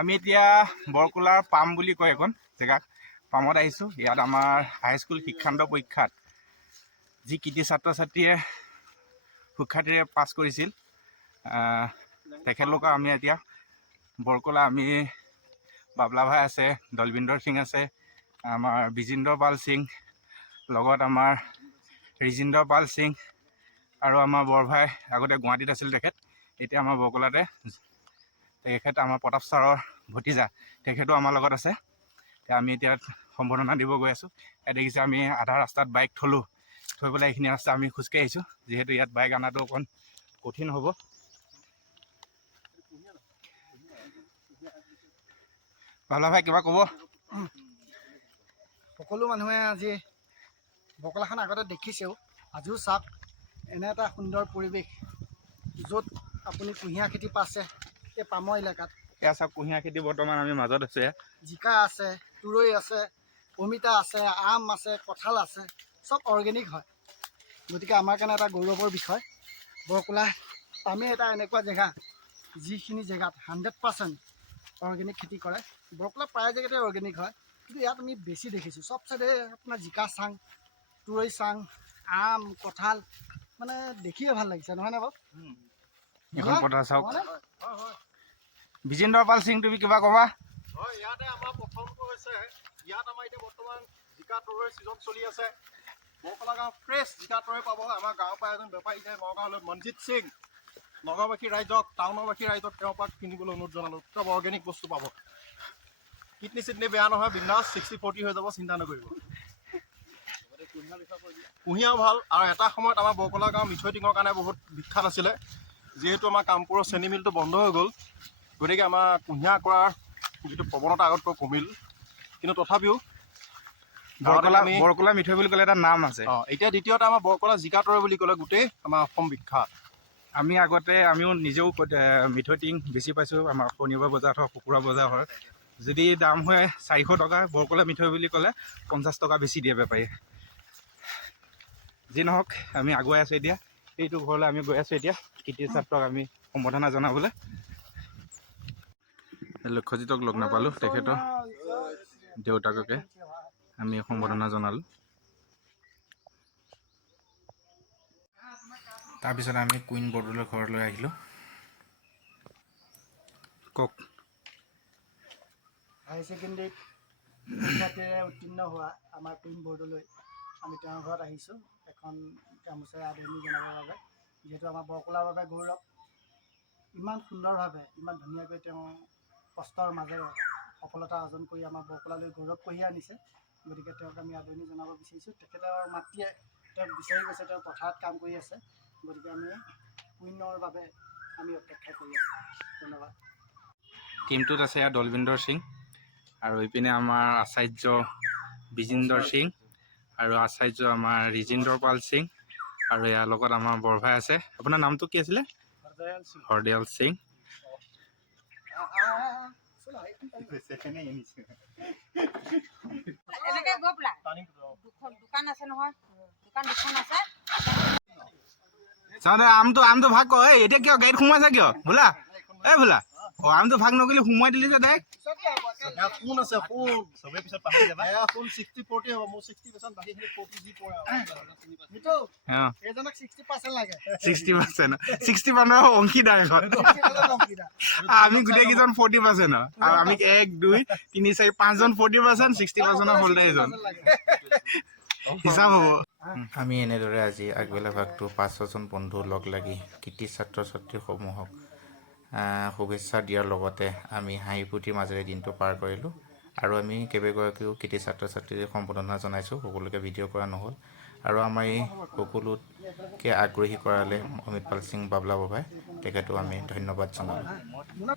আমি এতিয়া বৰকোলাৰ পাম বুলি কয় এখন জেগাত পামত আহিছোঁ। ইয়াত আমাৰ হাইস্কুল শিক্ষান্ত পৰীক্ষাত যি কৃতি ছাত্ৰ ছাত্ৰীয়ে সুখ্যাতিৰে পাছ কৰিছিল তেখেতলোকক আমি এতিয়া বৰকোলা আমি বাবলা ভাই আছে, দলবিন্দৰ সিং আছে, আমাৰ বিজেন্দ্ৰ পাল সিং, লগত আমাৰ ৰিজিন্দৰ পাল সিং আৰু আমাৰ বৰভাই আগতে গুৱাহাটীত আছিল তেখেত, এতিয়া আমাৰ বৰকোলাতে। তেখেত আমাৰ প্ৰতাপ ছাৰৰ ভতিজা, তেখেতো আমাৰ লগত আছে। আমি এতিয়া সম্বৰ্ধনা দিব গৈ আছোঁ। ইয়াত দেখিছে আমি আধা ৰাস্তাত বাইক থৈ পেলাই এইখিনি ৰাস্তা আমি খোজকাঢ়ি আহিছোঁ, যিহেতু ইয়াত বাইক অনাটো অকণ কঠিন হ'ব। বাবলা ভাই কিবা ক'ব? সকলো মানুহে আজি বৰকোলাখন আগতে দেখিছেও, আজিও চাওক এনে এটা সুন্দৰ পৰিৱেশ য'ত আপুনি কুঁহিয়াৰ খেতি পাইছে। এই পামৰ এলেকাত এয়া চাওক কুঁহিয়াৰ খেতি বৰ্তমান আমি মাজত আছে। জিকা আছে, তুৰৈ আছে, অমিতা আছে, আম আছে, কঁঠাল আছে, চব অৰ্গেনিক হয়। গতিকে আমাৰ কাৰণে এটা গৌৰৱৰ বিষয়। বৰকোলা পামেই এটা এনেকুৱা জেগা যিখিনি জেগাত 100% অৰ্গেনিক খেতি কৰে। বৰকোলা প্ৰায় জেগাতে অৰ্গেনিক হয়, কিন্তু ইয়াত আমি বেছি দেখিছোঁ। চব চাইডে আপোনাৰ জিকা চাং, তুৰৈ চাং, আম, কঁঠাল, মানে দেখিয়ে ভাল লাগিছে, নহয়নে বাৰু? এখন পথাৰ চাওক। বিজেন্দ্ৰ পাল সিং, তুমি কিবা ক'বা? হয়, ইয়াতে আমাৰ প্ৰথমটো হৈছে, ইয়াত আমাৰ এতিয়া বৰ্তমান জিকা তৰৈ ছিজন চলি আছে। বৰকোলা গাঁও ফ্ৰেছ জিকা তৰৈ পাব। আমাৰ গাঁৱৰ পৰা এজন বেপাৰী যায় নগাঁৱলৈ, মনজিৎ সিং। নগাঁওবাসী ৰাইজক, টাউনৰবাসী ৰাইজক তেওঁৰ পৰা কিনিবলৈ অনুৰোধ জনালোঁ। চব অৰ্গেনিক বস্তু পাব। কিডনী চিডনী বেয়া নহয়, বিন্দাছ 60-40 হৈ যাব, চিন্তা নকৰিব। কুঁহিয়াও ভাল। আৰু এটা সময়ত আমাৰ বৰকোলা গাঁও মিঠৈ টিঙৰ কাৰণে বহুত বিখ্যাত আছিলে। যিহেতু আমাৰ কামপুৰৰ চেনি মিলটো বন্ধ হৈ গ'ল, গতিকে আমাৰ কুঁহিয়াৰ কৰাৰ যিটো প্ৰৱণতা আগতকৈ কমিল, কিন্তু তথাপিও বৰকোলা মিঠৈ বুলি ক'লে এটা নাম আছে। এতিয়া দ্বিতীয়তে আমাৰ বৰকোলা জিকা তৰৈ বুলি ক'লে গোটেই আমাৰ অসম বিখ্যাত। আমিও নিজেও মিঠৈ টিং বেছি পাইছোঁ। আমাৰ শনিবাৰ বজাৰত হওক, শুকুৰবাৰ বজাৰ হয়, যদি দাম হয় 400 টকা, বৰকোলা মিঠৈ বুলি ক'লে 50 টকা বেছি দিয়ে বেপাৰীয়ে। যি নহওক, আমি আগুৱাই আছোঁ। এতিয়া এইটো ঘৰলৈ আমি গৈ আছোঁ। এতিয়া কৃতি ছাত্ৰক আমি সম্বৰ্ধনা জনাবলৈ। লক্ষ্যজিতক লগ নাপালোঁ, তেখেতৰ দেউতাককে আমি সম্বৰ্ধনা জনালোঁ। তাৰপিছত আমি কুইন বৰদলৈৰ ঘৰলৈ আহিলোঁ। কওক। হায়াৰ ছেকেণ্ডেৰীত সুখ্যাতিৰে উত্তীৰ্ণ হোৱা আমাৰ কুইন বৰদলৈ, আমি তেওঁৰ ঘৰত আহিছোঁ এখন গামোচাৰে আদৰণি জনাবৰ বাবে। যিহেতু আমাৰ বৰকোলাৰ বাবে গৌৰৱ। ইমান সুন্দৰভাৱে, ইমান ধুনীয়াকৈ তেওঁ কষ্টৰ মাজেৰে সফলতা অৰ্জন কৰি আমাৰ বৰকোলালৈ গৌৰৱ কঢ়িয়াই আনিছে। গতিকে তেওঁক আমি আদৰণি জনাব বিচাৰিছোঁ। তেখেতৰ মাতৃয়ে তেওঁক বিচাৰি গৈছে, তেওঁ পথাৰত কাম কৰি আছে। গতিকে আমি কুইনৰ বাবে আমি অপেক্ষা কৰি আছোঁ। ধন্যবাদ। টিমটোত আছে ইয়াত দলবিন্দৰ সিং, আৰু ইপিনে আমাৰ আচাৰ্য বিজেন্দ্ৰ সিং, আৰু আচাৰ্য আমাৰ ৰিজিন্দৰ পাল সিং, আৰু ইয়াৰ লগত আমাৰ বৰভাই আছে। আপোনাৰ নামটো কি আছিলে? হৰদয়াল সিং। আমটো ভাগ কৰ। এতিয়া কিয় গাড়ীত সোমাইছা কিয়? ভোলা ভোলা, আমটো ভাগ নকৰিলি সোমাই দিলি যে ডাইৰেক্ট। কোন আছে কোন? চবে পিছত পাহৰি যাবা। কোন 60-40 হ'ব, মোৰ 60% বাকীখিনি 40 যি পৰে আৰু। এইজনক 60% লাগে। 60% অংশীদাৰ এখন। আমি গোটেইকেইজন 40%, আৰু আমি 1, 2, 3, 4, 5জন 40%, 60% হোল্ডাৰ এজন। হিচাপ হ'ব। আমি এনেদৰে আজি আগবেলা ভাগটো 5-6জন বন্ধু লগ লাগি কৃতি ছাত্ৰ ছাত্ৰীসমূহক শুভেচ্ছা দিয়াৰ লগতে আমি হাঁহি ফূৰ্তিৰ মাজেৰে দিনটো পাৰ কৰিলোঁ। আৰু আমি কেইবাগৰাকীও কৃতি ছাত্ৰ ছাত্ৰীক সম্বৰ্ধনা জনাইছোঁ। সকলোকে ভিডিঅ' কৰা নহ'ল, আৰু আমাৰ এই সকলোকে আগ্ৰহী কৰালে অমিত পাল সিং বাবলা বাবাই, তেখেতো আমি ধন্যবাদ জনালোঁ।